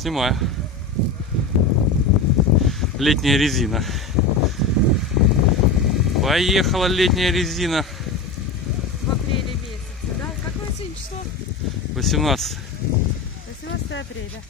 Снимаю. Летняя резина. Поехала летняя резина. В апреле месяце, да? Какое сегодня число? 18. 18 апреля.